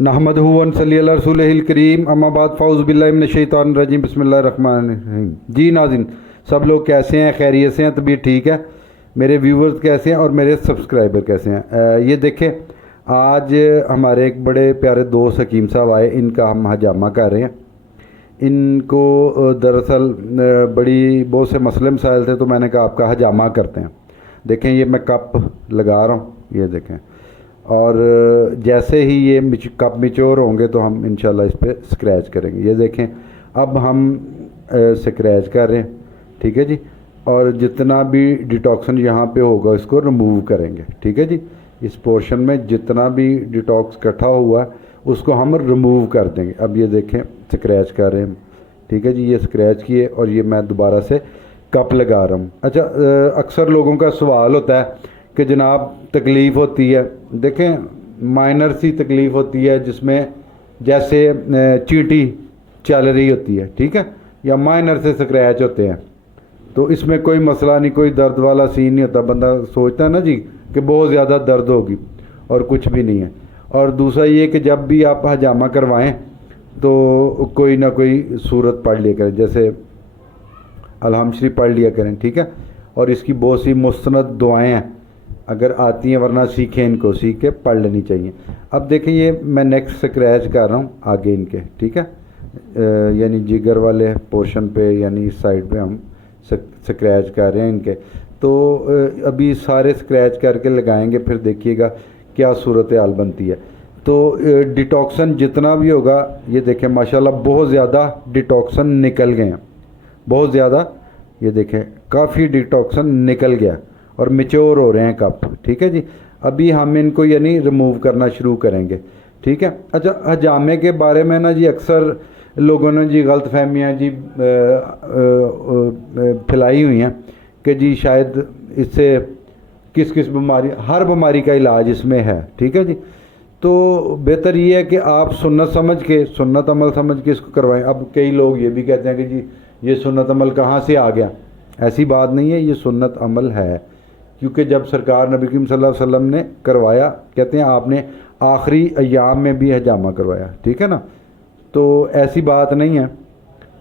नहमदहु व नसल्ली अला रसूलिहिल करीम अम्मा बाद फ़ाउज़ु बिल्लाहि मिनश शैतानिर रजीम बिस्मिल्लाहिर रहमानिर रहीम। जी नाज़रीन, सब लोग कैसे हैं? खैरियत से हैं? तबीयत ठीक है? मेरे व्यूवर्स कैसे हैं और मेरे सब्सक्राइबर कैसे हैं? ये देखें, आज हमारे एक बड़े प्यारे दोस्त हकीम साहब आए, इनका हम हजामा कर रहे हैं। इनको दरअसल बड़ी बहुत से मसले मसाइल थे, तो मैंने कहा आपका हजामा करते हैं। देखें, ये मैं कप लगा रहा हूँ, ये देखें, और जैसे ही ये कप मिच्योर होंगे तो हम इंशाल्लाह इस पर स्क्रैच करेंगे। ये देखें, अब हम स्क्रैच कर रहे हैं, ठीक है जी। और जितना भी डिटॉक्सन यहाँ पे होगा इसको रिमूव करेंगे, ठीक है जी। इस पोर्शन में जितना भी डिटॉक्स इकट्ठा हुआ उसको हम रिमूव कर देंगे। अब ये देखें, स्क्रैच कर रहे हैं, ठीक है जी। ये स्क्रैच किए और ये मैं दोबारा से कप लगा रहा हूँ। अच्छा, अक्सर लोगों का सवाल होता है कि जनाब तकलीफ़ होती है। देखें, माइनर सी तकलीफ़ होती है जिसमें जैसे चींटी चल रही होती है, ठीक है, या माइनर से स्क्रैच होते हैं, तो इसमें कोई मसला नहीं, कोई दर्द वाला सीन नहीं होता। बंदा सोचता है ना जी कि बहुत ज़्यादा दर्द होगी, और कुछ भी नहीं है। और दूसरा ये कि जब भी आप हजामा करवाएं तो कोई ना कोई सूरत पढ़ लिया करें, जैसे अलहम शरीफ पढ़ लिया करें, ठीक है। और इसकी बहुत सी मुस्तनद दुआएं हैं, अगर आती हैं, वरना सीखें, इनको सीख के पढ़ लेनी चाहिए। अब देखें, ये मैं नेक्स्ट स्क्रैच कर रहा हूँ आगे इनके, ठीक है, यानी जिगर वाले पोर्शन पे, यानी इस साइड पे हम स्क्रैच कर रहे हैं इनके। तो अभी सारे स्क्रैच करके लगाएंगे, फिर देखिएगा क्या सूरत हाल बनती है। तो डिटॉक्सन जितना भी होगा, ये देखें माशाल्लाह बहुत ज़्यादा डिटॉक्सन निकल गए हैं, बहुत ज़्यादा। ये देखें, काफ़ी डिटॉक्सन निकल गया और मिच्योर हो रहे हैं कप, ठीक है जी। अभी हम इनको यानी रिमूव करना शुरू करेंगे, ठीक है। अच्छा, हजामे के बारे में ना जी अक्सर लोगों ने जी गलत फहमियाँ जी फैलाई हुई हैं कि जी शायद इससे किस किस बीमारी, हर बीमारी का इलाज इसमें है, ठीक है जी। तो बेहतर ये है कि आप सुन्नत समझ के, सुन्नत अमल समझ के इसको करवाएं। अब कई लोग ये भी कहते हैं कि जी ये सुन्नत अमल कहाँ से आ गया। ऐसी बात नहीं है, ये सुन्नत अमल है, क्योंकि जब सरकार नबी करीम सल्लल्लाहु अलैहि वसल्लम ने करवाया, कहते हैं आपने आखिरी अय्याम में भी हजामा करवाया, ठीक है ना। तो ऐसी बात नहीं है,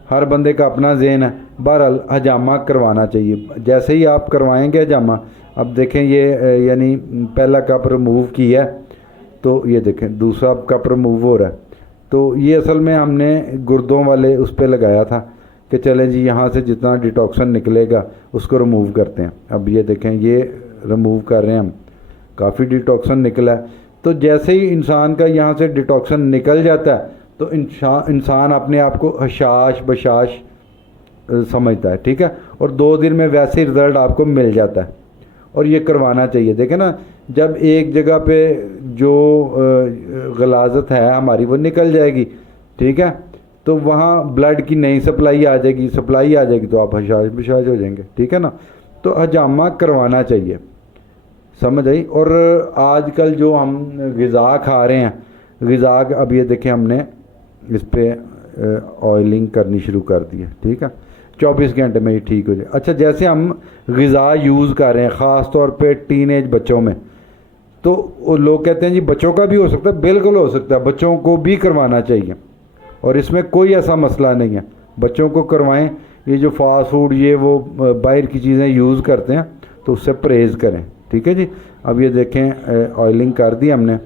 हर बंदे का अपना ज़हन है। बहरहाल हजामा करवाना चाहिए, जैसे ही आप करवाएंगे हजामा। अब देखें, ये यानी पहला कप रिमूव किया है, तो ये देखें दूसरा कप रिमूव हो रहा है। तो ये असल में हमने गुर्दों वाले उस पर लगाया था कि चलें जी यहाँ से जितना डिटॉक्सन निकलेगा उसको रिमूव करते हैं। अब ये देखें, ये रिमूव कर रहे हैं हम, काफ़ी डिटॉक्सन निकला है। तो जैसे ही इंसान का यहाँ से डिटॉक्सन निकल जाता है तो इंसान अपने आप को हशाश बशाश समझता है, ठीक है, और 2 दिन में वैसे रिज़ल्ट आपको मिल जाता है। और ये करवाना चाहिए। देखें ना, जब एक जगह पे जो गलाजत है हमारी वो निकल जाएगी, ठीक है, तो वहाँ ब्लड की नई सप्लाई आ जाएगी, तो आप हशाश बशाश हो जाएंगे, ठीक है ना। तो हजामा करवाना चाहिए, समझ आई। और आजकल जो हम ग़िज़ा खा रहे हैं, ग़िज़ा अब ये देखें हमने इस पर ऑयलिंग करनी शुरू कर दी है, ठीक है, 24 घंटे में ये ठीक हो जाए। अच्छा, जैसे हम ग़िज़ा यूज़ कर रहे हैं ख़ास तौर पे टीनेज बच्चों में, तो वो लोग कहते हैं जी बच्चों का भी हो सकता है। बिल्कुल हो सकता है, बच्चों को भी करवाना चाहिए, और इसमें कोई ऐसा मसला नहीं है, बच्चों को करवाएं। ये जो फास्ट फूड, ये वो बाहर की चीज़ें यूज़ करते हैं, तो उससे परहेज़ करें, ठीक है जी। अब ये देखें, ऑयलिंग कर दी हमने।